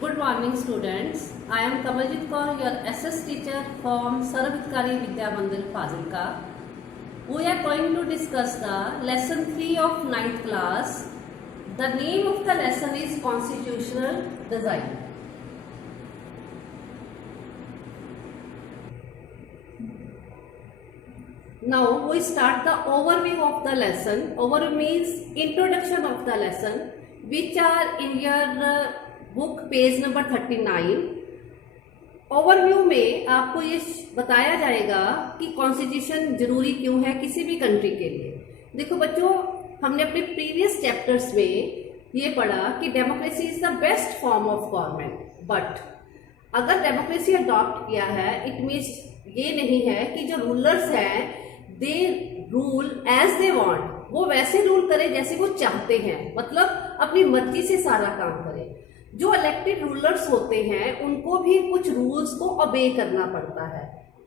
Good morning, students. I am Kamaljeet Kaur, your SS teacher from Sarvhitkari Vidya Mandir, Fazilka. We are going to discuss the lesson 3 of 9th class. The name of the lesson is Constitutional Design. Now we start the overview of the lesson. Overview means introduction of the lesson, which are in your book page number 39। Overview में आपको ये बताया जाएगा कि constitution जरूरी क्यों है किसी भी कंट्री के लिए। देखो बच्चों, हमने अपने प्रीवियस चैप्टर्स में ये पढ़ा कि democracy is the best form of government, but अगर डेमोक्रेसी अडॉप्ट किया है इट मीन्स ये नहीं है कि जो रूलर्स हैं दे रूल एज दे वांट, वो वैसे रूल करे जैसे वो चाहते हैं, मतलब अपनी मर्जी से सारा काम करे। जो इलेक्टेड रूलर्स होते हैं उनको भी कुछ रूल्स को ओबे करना पड़ता है।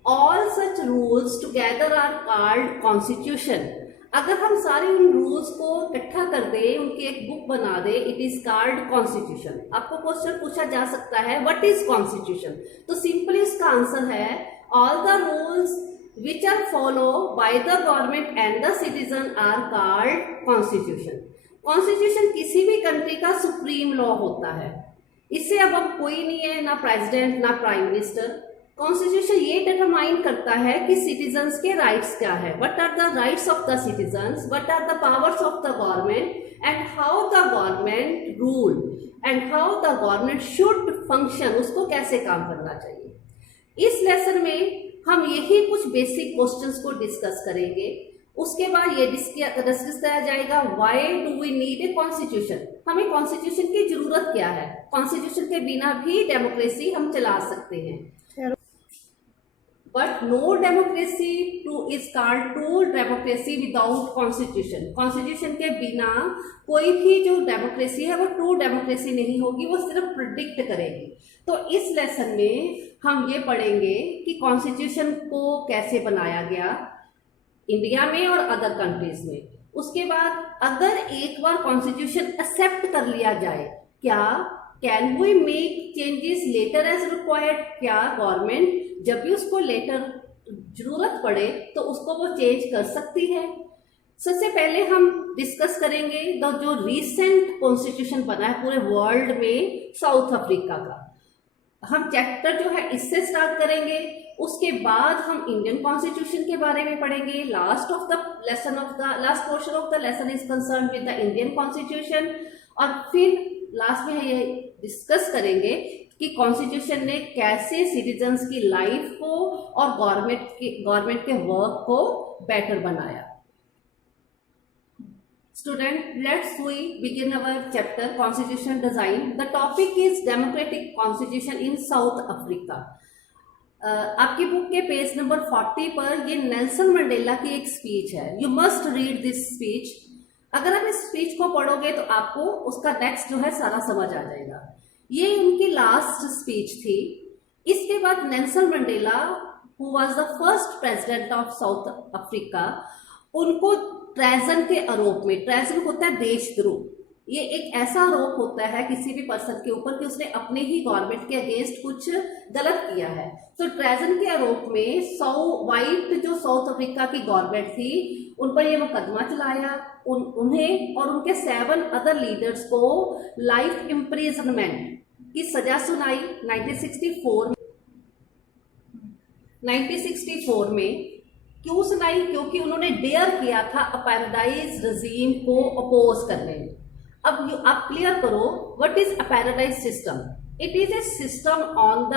All such rules together are called constitution. अगर हम सारे उन रूल्स को इकट्ठा कर दे, उनकी एक बुक बना दे, इट इज कॉल्ड कॉन्स्टिट्यूशन। आपको क्वेश्चन पूछा जा सकता है व्हाट इज कॉन्स्टिट्यूशन, तो सिंपली उसका आंसर है all the rules which are followed by the government and the citizen are called constitution। Constitution किसी भी कंट्री का सुप्रीम लॉ होता है, इससे अब कोई नहीं है, ना प्रेसिडेंट ना प्राइम मिनिस्टर। कॉन्स्टिट्यूशन ये डिटरमाइन करता है कि सिटीजन्स के राइट्स क्या है, what are the rights of the citizens, what are the powers of the government and how the government rule and how the government should function, उसको कैसे काम करना चाहिए। इस लेसन में हम यही कुछ बेसिक क्वेश्चंस को डिस्कस करेंगे। उसके बाद ये डिस्कस किया जाएगा why do we need a constitution, हमें कॉन्स्टिट्यूशन की जरूरत क्या है, कॉन्स्टिट्यूशन के बिना भी डेमोक्रेसी हम चला सकते हैं। But no democracy to is called true democracy without constitution. Constitution के बिना कोई भी जो डेमोक्रेसी है वो ट्रू डेमोक्रेसी नहीं होगी, वो सिर्फ प्रिडिक्ट करेगी। तो इस लेसन में हम ये पढ़ेंगे कि कॉन्स्टिट्यूशन को कैसे बनाया गया इंडिया में और अदर कंट्रीज में। उसके बाद अगर एक बार कॉन्स्टिट्यूशन एक्सेप्ट कर लिया जाए, क्या can we make changes later as required, क्या गवर्नमेंट जब भी उसको लेटर जरूरत पड़े तो उसको वो चेंज कर सकती है। सबसे पहले हम डिस्कस करेंगे जो रिसेंट कॉन्स्टिट्यूशन बना है पूरे वर्ल्ड में, साउथ अफ्रीका का। हम चैप्टर जो है इससे स्टार्ट करेंगे, उसके बाद हम इंडियन कॉन्स्टिट्यूशन के बारे में पढ़ेंगे। Last portion of the lesson is concern with the Indian constitution, और फिर लास्ट में ये डिस्कस करेंगे कि कॉन्स्टिट्यूशन ने कैसे सिटीजन्स की लाइफ को और गवर्नमेंट के वर्क को बेटर बनाया। Student, let's we begin our chapter Constitutional Design. The topic is Democratic Constitution in South Africa. आपकी बुक के पेज नंबर 40 पर ये नेल्सन मंडेला की एक स्पीच है। You must read this speech. अगर आप इस स्पीच को पढ़ोगे तो आपको उसका नेक्स्ट जो है सारा समझ आ जाएगा। ये उनकी लास्ट स्पीच थी। इसके बाद Nelson Mandela who was the first president of South Africa, उनको ट्रेजन के आरोप में, ट्रेजन होता है देशद्रोह, ये एक ऐसा आरोप होता है किसी भी पर्सन के ऊपर कि उसने अपने ही गवर्नमेंट के अगेंस्ट कुछ गलत किया है। तो ट्रेजन के आरोप में वाइट जो साउथ अफ्रीका की गवर्नमेंट थी उन पर ये मुकदमा चलाया। उन्हें और उनके 7 अदर लीडर्स को लाइफ इम्प्रिजनमेंट की सजा सुनाई 1964 में। क्यों सुनाई? क्योंकि उन्होंने डेयर किया था अपैराडाइज रजीम को अपोज करने में। अब आप क्लियर करो what is apartheid system. It is a system on the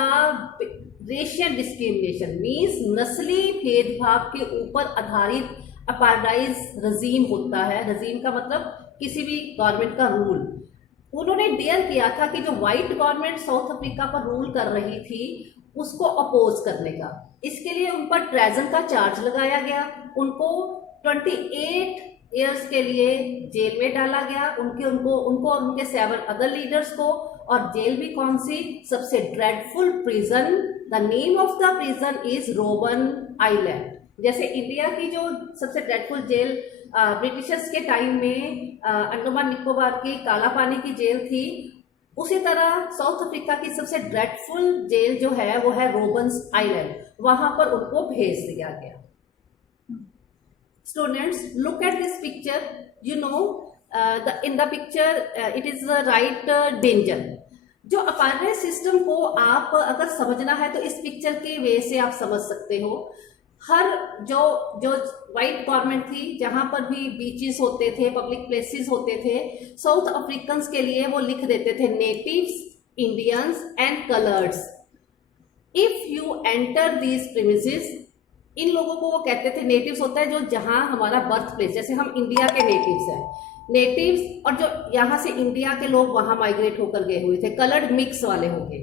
racial discrimination, means नस्ली भेदभाव के ऊपर आधारित अपैराडाइज रजीम होता है। रजीम का मतलब किसी भी गवर्नमेंट का रूल। उन्होंने डेयर किया था कि जो व्हाइट गवर्नमेंट साउथ अफ्रीका पर रूल कर रही थी उसको अपोज करने का। इसके लिए उन पर ट्रेजन का चार्ज लगाया गया। उनको 28 ईयर्स के लिए जेल में डाला गया, उनको और उनके 7 अदर लीडर्स को। और जेल भी कौन सी? सबसे dreadful prison, the name of the prison is Robben Island. जैसे इंडिया की जो सबसे ड्रेडफुल जेल ब्रिटिशर्स के टाइम में अंडमान निकोबार की काला पानी की जेल थी, उसी तरह साउथ अफ्रीका की सबसे ड्रेडफुल जेल जो है वो है रोबन्स आइलैंड, वहां पर उनको भेज दिया गया। Students, look at this picture. You know, in the picture, it is the right danger. जो अपार्टमेंट सिस्टम को आप अगर समझना है तो इस पिक्चर के वे से आप समझ सकते हो। हर जो जो वाइट गवर्नमेंट थी, जहां पर भी बीचेस होते थे, पब्लिक प्लेसेस होते थे, साउथ अफ्रीकन के लिए वो लिख देते थे natives, Indians and coloureds. If you enter these premises, इन लोगों को वो कहते थे, नेटिव्स होता है जो जहां हमारा बर्थ प्लेस, जैसे हम इंडिया के नेटिव्स हैं, नेटिव्स, और जो यहाँ से इंडिया के लोग वहां माइग्रेट होकर गए हुए थे, कलर्ड मिक्स वाले हो गए।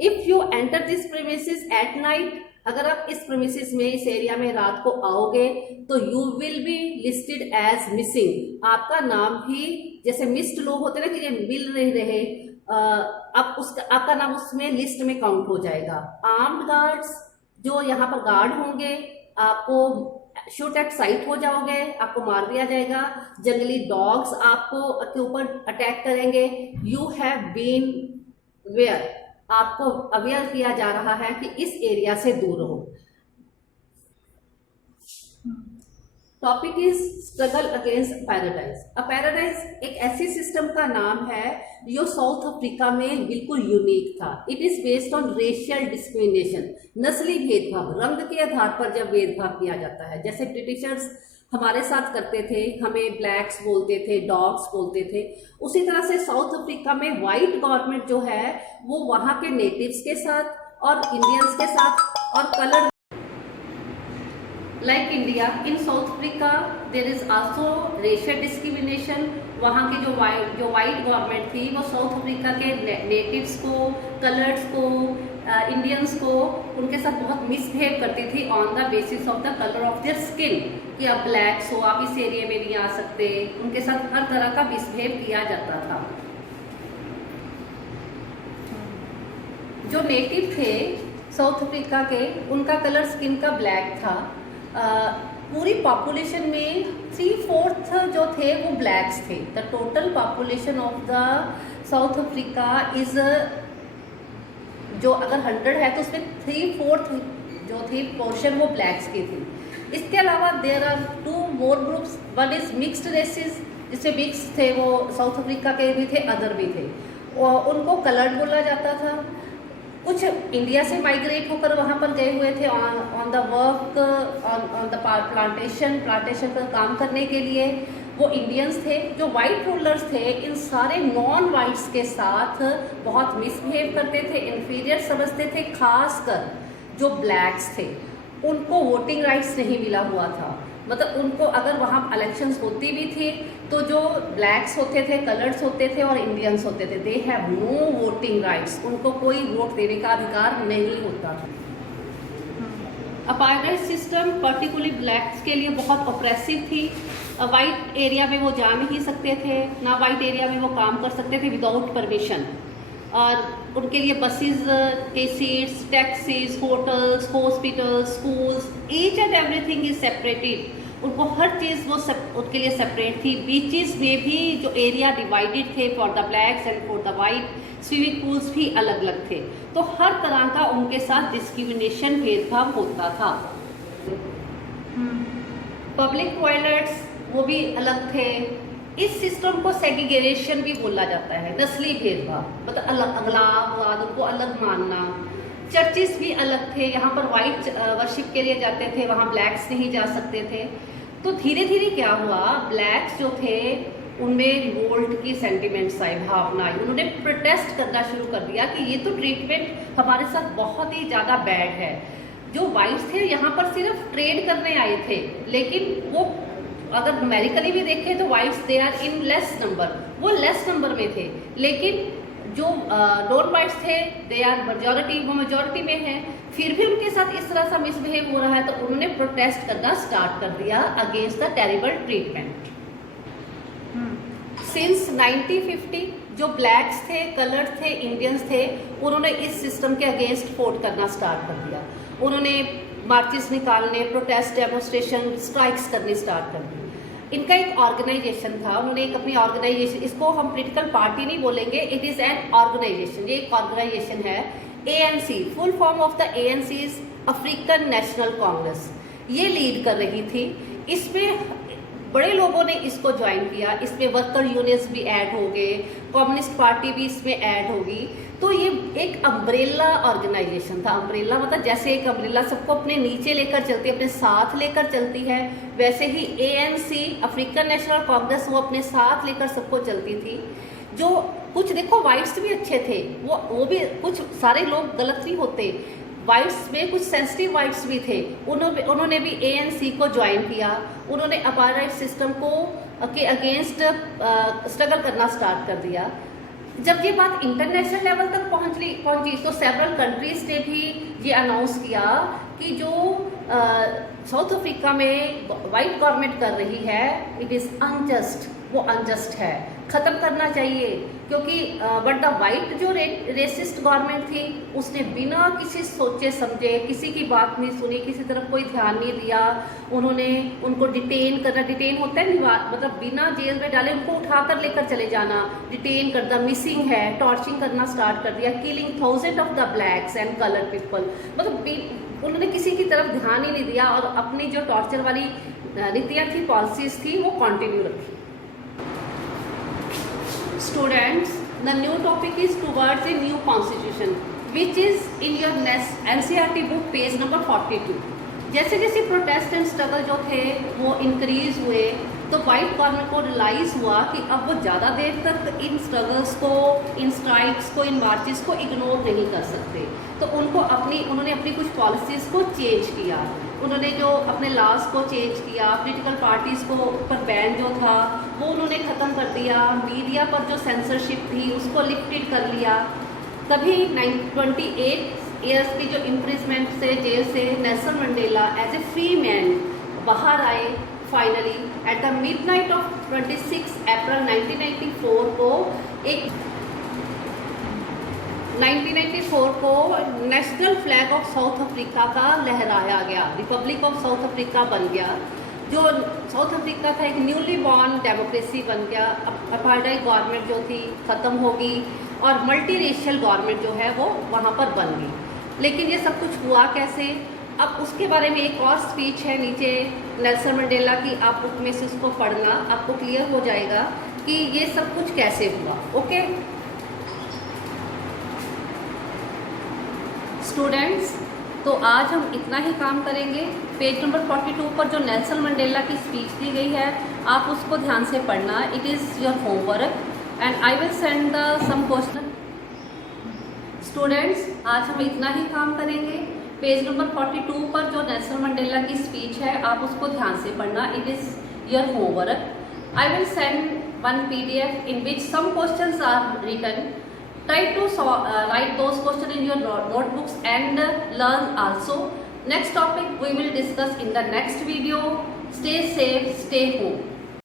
If you enter this premises at night, अगर आप इस प्रीमिसेस में, इस एरिया में रात को आओगे तो you will be listed as missing. आपका नाम भी, जैसे मिस्ड लोग होते हैं ना कि ये मिल नहीं रहे, आपका नाम उसमें लिस्ट में काउंट हो जाएगा। आर्म्ड गार्ड्स, जो यहाँ पर गार्ड होंगे, आपको शूट एट साइट हो जाओगे, आपको मार दिया जाएगा। जंगली डॉग्स आपको के ऊपर अटैक करेंगे। यू हैव बीन वेयर, आपको अवेयर किया जा रहा है कि इस एरिया से दूर रहो। Topic is struggle against paradise. Paradise एक ऐसी सिस्टम का नाम है जो साउथ अफ्रीका में बिल्कुल यूनिक था। It is based on racial discrimination, नस्ली भेदभाव, रंग के आधार पर जब भेदभाव किया जाता है, जैसे ब्रिटिशर्स हमारे साथ करते थे, हमें ब्लैक्स बोलते थे, डॉग्स बोलते थे, उसी तरह से साउथ अफ्रीका में वाइट गवर्नमेंट जो है वो वहां के नेटिव्स के साथ और इंडियंस के साथ और colour, like India, in South Africa there is also racial discrimination। वहाँ की जो वाइट गवर्नमेंट थी वो साउथ अफ्रीका के नेटिव्स को, कलर्स को, इंडियंस को उनके साथ बहुत मिसबिहेव करती थी on the basis of the colour of their skin, कि आप ब्लैक्स हो, आप इस एरिया में नहीं आ सकते। उनके साथ हर तरह का मिसबिहेव किया जाता था। जो नेटिव थे साउथ अफ्रीका के, उनका कलर स्किन का ब्लैक था। पूरी पॉपुलेशन में 3/4 जो थे वो ब्लैक्स थे। The total population of the south Africa is, जो अगर 100 है तो उसमें 3/4 जो थी पोर्शन वो ब्लैक्स की थी। इसके अलावा there are 2 more groups. One is mixed races, जिसमें मिक्स थे वो साउथ अफ्रीका के भी थे, अदर भी थे, और उनको कलर्ड बोला जाता था। कुछ इंडिया से माइग्रेट होकर वहाँ पर गए हुए थे on the work, on the plantation पर काम करने के लिए, वो इंडियंस थे। जो वाइट रूलर्स थे इन सारे नॉन वाइट्स के साथ बहुत मिसबिहेव करते थे, इन्फीरियर समझते थे। खासकर जो ब्लैक्स थे उनको वोटिंग राइट्स नहीं मिला हुआ था। मतलब उनको अगर वहाँ इलेक्शंस होती भी थी तो जो ब्लैक्स होते थे, कलर्स होते थे और इंडियंस होते थे, they have no voting rights, उनको कोई वोट देने का अधिकार नहीं होता था। अपार्टमेंट सिस्टम पर्टिकुलरली ब्लैक्स के लिए बहुत ऑप्रेसिव थी। वाइट एरिया में वो जा नहीं सकते थे, ना वाइट एरिया में वो काम कर सकते थे विदाउट परमिशन। और उनके लिए बसेस के seats, taxis, hotels, hospitals, schools, each and everything is separated. उनको हर चीज़ वो उनके लिए सेपरेट थी। बीचेस में भी जो एरिया डिवाइडेड थे for the blacks and for the white, swimming pools भी अलग अलग थे। तो हर तरह का उनके साथ डिस्क्रिमिनेशन, भेदभाव होता था। पब्लिक टॉयलेट्स वो भी अलग थे। इस सिस्टम को सेग्रीगेशन भी बोला जाता है, नस्ली भेदभाव, मतलब अलगलाववाद, उनको अलग मानना। चर्चिस भी अलग थे, यहाँ पर वाइट वर्शिप के लिए जाते थे, वहाँ ब्लैक्स नहीं जा सकते थे। तो धीरे धीरे क्या हुआ, ब्लैक्स जो थे उनमें रिवोल्ट की सेंटिमेंट्स आई, भावना आई। उन्होंने प्रोटेस्ट करना शुरू कर दिया कि ये तो ट्रीटमेंट हमारे साथ बहुत ही ज़्यादा बैड है। जो वाइट्स थे यहाँ पर सिर्फ ट्रेड करने आए थे, लेकिन वो अगर न्यूमेरिकली भी देखें तो whites they are in less number, वो लेस नंबर में थे। लेकिन जो नॉन वाइट्स थे दे आर मेजॉरिटी, वो मेजॉरिटी में है। फिर भी उनके साथ इस तरह सा मिसबिहेव हो रहा है तो उन्होंने प्रोटेस्ट करना स्टार्ट कर दिया against the terrible treatment. Since 1950 जो ब्लैक्स थे, कलर्स थे, इंडियंस थे, उन्होंने इस सिस्टम के अगेंस्ट फोर्ट करना स्टार्ट कर दिया। उन्होंने मार्चेस निकालने, प्रोटेस्ट, डेमोन्स्ट्रेशन, स्ट्राइक्स करनी स्टार्ट कर दी। इनका एक ऑर्गेनाइजेशन था, उन्होंने एक अपनी ऑर्गेनाइजेशन, इसको हम पॉलिटिकल पार्टी नहीं बोलेंगे, इट इज एन ऑर्गेनाइजेशन, ये एक ऑर्गेनाइजेशन है। ANC, full form of the ANC is African national Congress, ये लीड कर रही थी। इसमें बड़े लोगों ने इसको ज्वाइन किया, इसमें वर्कर यूनियंस भी ऐड हो गए, कम्युनिस्ट पार्टी भी इसमें ऐड होगी। तो ये एक अम्ब्रेला ऑर्गेनाइजेशन था। अम्ब्रेला मतलब जैसे एक अम्ब्रेला सबको अपने नीचे लेकर चलती है, अपने साथ लेकर चलती है, वैसे ही ANC अफ्रीकन नेशनल कांग्रेस वो अपने साथ लेकर सबको चलती थी। जो कुछ देखो वाइट्स भी अच्छे थे, वो भी कुछ सारे लोग गलत नहीं होते, वाइट्स में कुछ सेंसिटिव वाइट्स भी थे, उन्होंने भी ANC को ज्वाइन किया। उन्होंने अपार्टाइड सिस्टम को के अगेंस्ट स्ट्रगल करना स्टार्ट कर दिया। जब ये बात इंटरनेशनल लेवल तक पहुंची तो सेवरल कंट्रीज ने भी ये अनाउंस किया कि जो साउथ अफ्रीका में वाइट गवर्नमेंट कर रही है इट इज़ अनजस्ट, वो अनजस्ट है, ख़त्म करना चाहिए। क्योंकि बट द वाइट जो रेसिस्ट गवर्नमेंट थी उसने बिना किसी सोचे समझे, किसी की बात नहीं सुनी, किसी तरफ कोई ध्यान नहीं दिया, उन्होंने उनको डिटेन होता है मतलब बिना जेल में डाले उनको उठाकर लेकर चले जाना, डिटेन कर द मिसिंग है, टॉर्चरिंग करना स्टार्ट कर दिया, killing thousand of the blacks and colour people. मतलब उन्होंने किसी की तरफ ध्यान ही नहीं दिया और अपनी जो टॉर्चर वाली नीतियाँ थी, पॉलिसीज थी, वो कंटिन्यू रखी। Students, the new topic is towards a new constitution, which is in your NCERT book page number 42. जैसे जैसे प्रोटेस्ट एंड स्ट्रगल जो थे वो इंक्रीज हुए तो वाइट गवर्नमेंट को रियलाइज हुआ कि अब वो ज़्यादा देर तक इन स्ट्रगल्स को, इन स्ट्राइक्स को, इन मार्चेस को इग्नोर नहीं कर सकते। तो उन्होंने अपनी कुछ पॉलिसीज़ को चेंज किया, उन्होंने जो अपने लॉज को चेंज किया, पॉलिटिकल पार्टीज़ को पर बैन जो था वो उन्होंने ख़त्म कर दिया, मीडिया पर जो सेंसरशिप थी उसको लिफ्टेड कर लिया। तभी 28 ईयर्स की जो इम्प्रिजमेंट से, जेल से Nelson Mandela as a free man बाहर आए finally at the midnight of 26 April 1994 को। 1994 को national flag of South Africa का लहराया गया, रिपब्लिक ऑफ साउथ अफ्रीका बन गया। जो साउथ अफ्रीका था एक न्यूली बॉर्न डेमोक्रेसी बन गया, अपार्टाइड गवर्नमेंट जो थी ख़त्म होगी और मल्टी रेशियल गवर्नमेंट जो है वो वहाँ पर बन गई। लेकिन ये सब कुछ हुआ कैसे, अब उसके बारे में एक और स्पीच है नीचे नेल्सन मंडेला की, आप बुक में से उसको पढ़ना, आपको क्लियर हो जाएगा कि ये सब कुछ कैसे हुआ। ओके स्टूडेंट्स, तो आज हम इतना ही काम करेंगे। पेज नंबर 42 पर जो नेल्सन मंडेला की स्पीच दी गई है आप उसको ध्यान से पढ़ना, it is your homework and I will send the some question. Students, आज हम इतना ही काम करेंगे। पेज नंबर 42 पर जो नेल्सन मंडेला की स्पीच है आप उसको ध्यान से पढ़ना, it is your homework. I will send one PDF in which some questions are written. Try to write those questions in your notebooks and learn also. Next topic we will discuss in the next video. Stay safe, stay home.